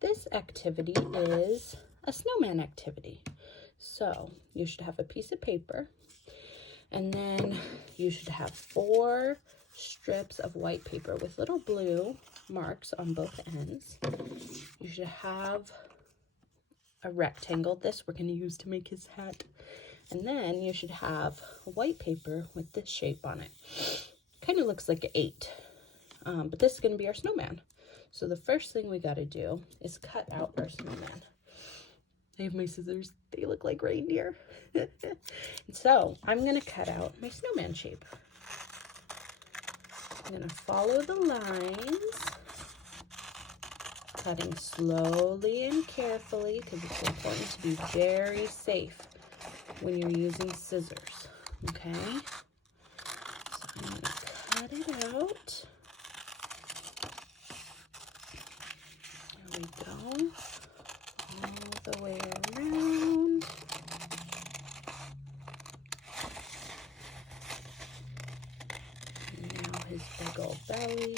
this activity is a snowman activity. So you should have a piece of paper, and then you should have 4 strips of white paper with little blue marks on both ends. You should have a rectangle. This we're going to use to make his hat. And then you should have white paper with this shape on it. Kind of looks like an 8, but this is going to be our snowman. So the first thing we got to do is cut out our snowman. I have my scissors. They look like reindeer. And so I'm going to cut out my snowman shape. I'm going to follow the lines, cutting slowly and carefully because it's important to be very safe when you're using scissors. Okay? So I'm going to cut it out. There we go. All the way around. And now his big old belly.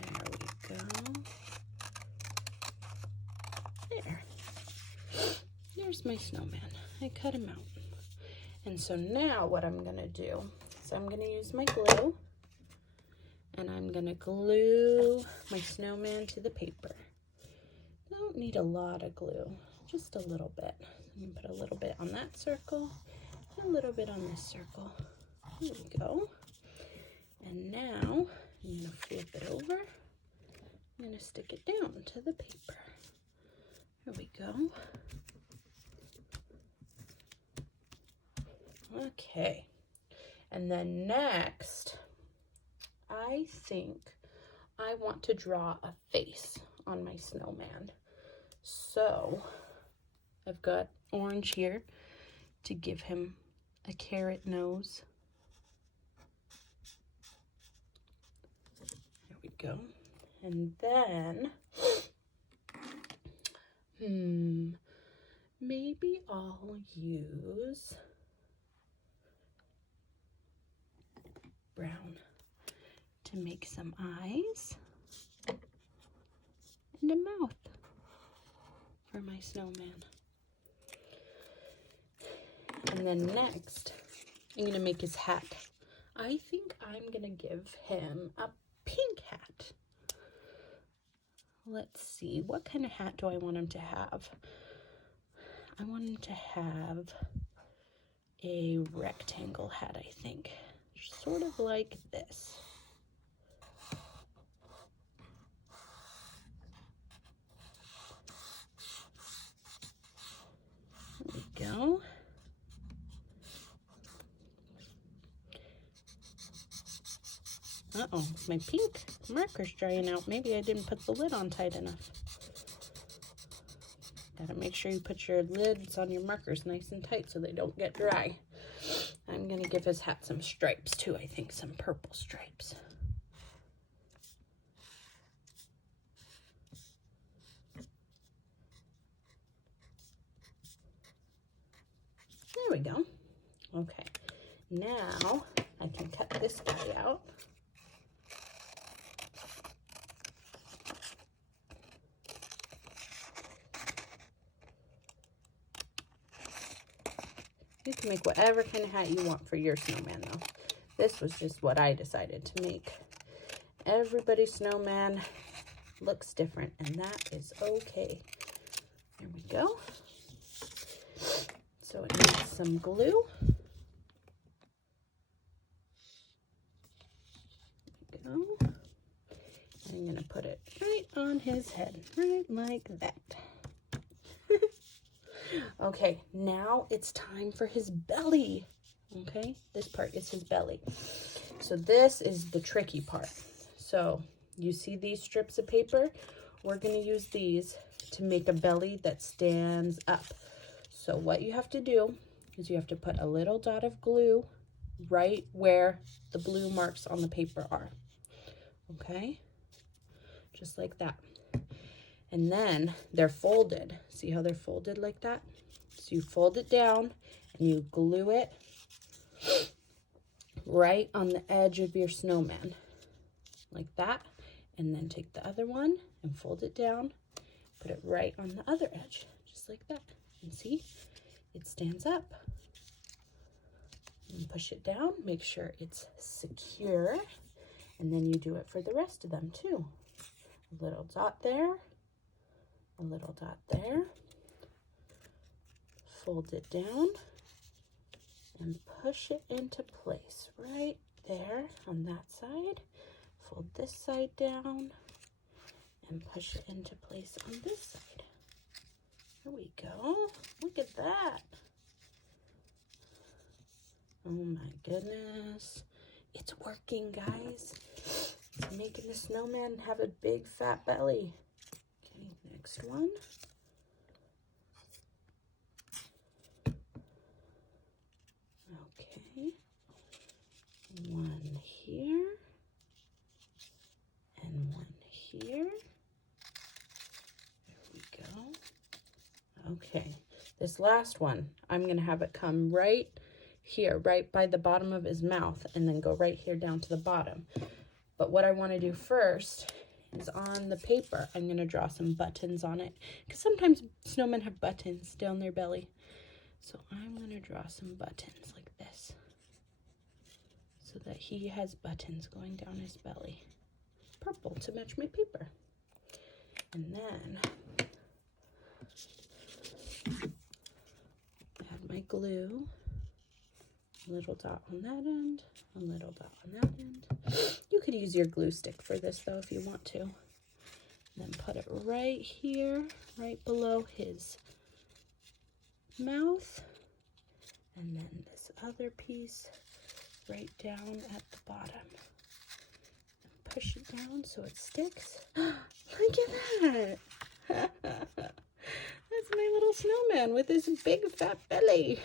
There we go. There. There's my snowman. I cut him out. And so now what I'm going to do is I'm going to use my glue. And I'm going to glue my snowman to the paper. Don't need a lot of glue, just a little bit. I'm going to put a little bit on that circle and a little bit on this circle. There we go. And now I'm going to flip it over. I'm going to stick it down to the paper. There we go. Okay. And then next, I think I want to draw a face on my snowman. So I've got orange here to give him a carrot nose. There we go. And then, maybe I'll use brown to make some eyes and a mouth for my snowman. And then next, I'm going to make his hat. I think I'm going to give him a pink hat. Let's see, what kind of hat do I want him to have? I want him to have a rectangle hat, I think. Sort of like this. There we go. Uh-oh, my pink marker's drying out. Maybe I didn't put the lid on tight enough. Gotta make sure you put your lids on your markers nice and tight so they don't get dry. I'm gonna give his hat some stripes too, I think, some purple stripes. There we go. Okay, now I can cut this guy out. You can make whatever kind of hat you want for your snowman, though. This was just what I decided to make. Everybody's snowman looks different, and that is okay. There we go. So it needs some glue. There we go. I'm going to put it right on his head, right like that. Okay, now it's time for his belly. Okay, this part is his belly. So this is the tricky part. So you see these strips of paper? We're going to use these to make a belly that stands up. So what you have to do is you have to put a little dot of glue right where the blue marks on the paper are. Okay, just like that. And then they're folded. See how they're folded like that? So you fold it down and you glue it right on the edge of your snowman like that. And then take the other one and fold it down, put it right on the other edge, just like that. And see, it stands up. And push it down, make sure it's secure. And then you do it for the rest of them too. A little dot there, a little dot there. Fold it down and push it into place right there on that side. Fold this side down and push it into place on this side. There we go. Look at that. Oh my goodness. It's working, guys. It's making the snowman have a big fat belly. Okay, next one. Okay. One here. And one here. There we go. Okay, this last one, I'm going to have it come right here, right by the bottom of his mouth, and then go right here down to the bottom. But what I want to do first is on the paper, I'm going to draw some buttons on it, because sometimes snowmen have buttons down their belly. So I'm going to draw some buttons like this, so that he has buttons going down his belly. Purple to match my paper. And then add my glue. A little dot on that end, a little dot on that end. You could use your glue stick for this though if you want to. And then put it right here, right below his mouth. And then this other piece right down at the bottom. Push it down so it sticks. Look at that. That's my little snowman with his big fat belly.